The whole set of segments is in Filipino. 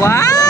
Wow!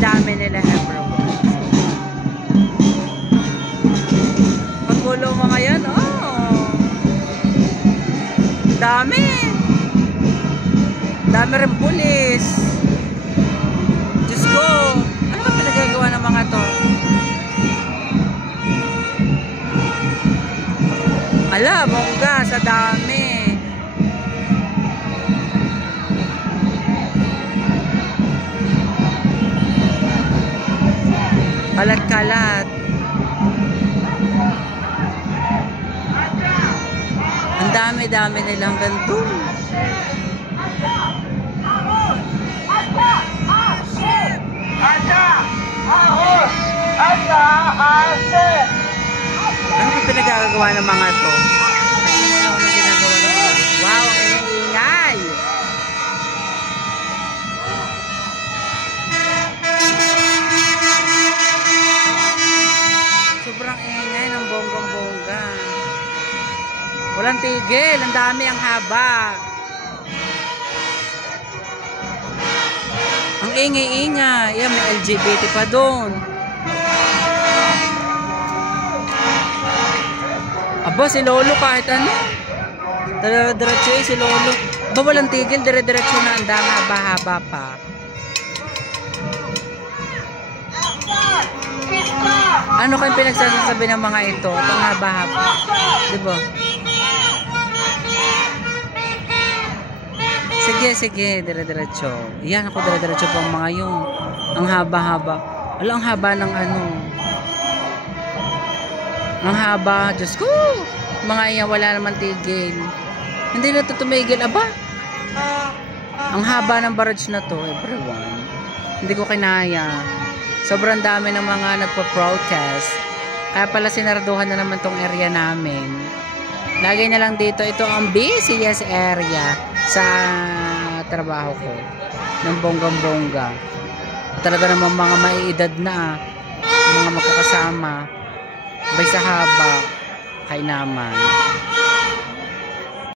Dami nila everyone. Pagkulo mga yan, oh. Dami. Dami rin pulis. Diyos ko. Ano ba pinagagawa ng mga to? Ala, bongga sa dami. Kalat-kalat. Ang dami-dami nilang ganito. Ano yung pinagagawa ng mga to? Wow, ang ingay! Sobrang ingay ng bonggang-bongga. Walang tigil. Ang dami, ang haba. Ang ingay-ingay. Yan, may LGBT pa doon. Aba, si Lolo kahit ano. Dire-diretso si Lolo. Ba, walang tigil. Dire-diretso na. Ang dami, haba-haba pa. Ano kayong pinagsasabi ng mga ito? Itong haba-haba. Diba? Sige. Dire-diretso. Yan ako, dire-diretso po ang mga yung. Ang haba-haba. Wala, ang haba ng ano. Ang haba. Diyos ko. Mga iyan, wala naman tigil. Hindi na ito tumigil. Aba. Ang haba ng barrage na to, everyone. Hindi ko kinaya. Sobrang dami ng mga nagpo-protest. Kaya pala sinarduhan na naman tong area namin. Lagay na lang dito. Ito ang busiest area sa trabaho ko. Ng bonggang-bongga. Talaga naman mga maiedad na. Mga magkakasama. Bay sa haba. Kay naman.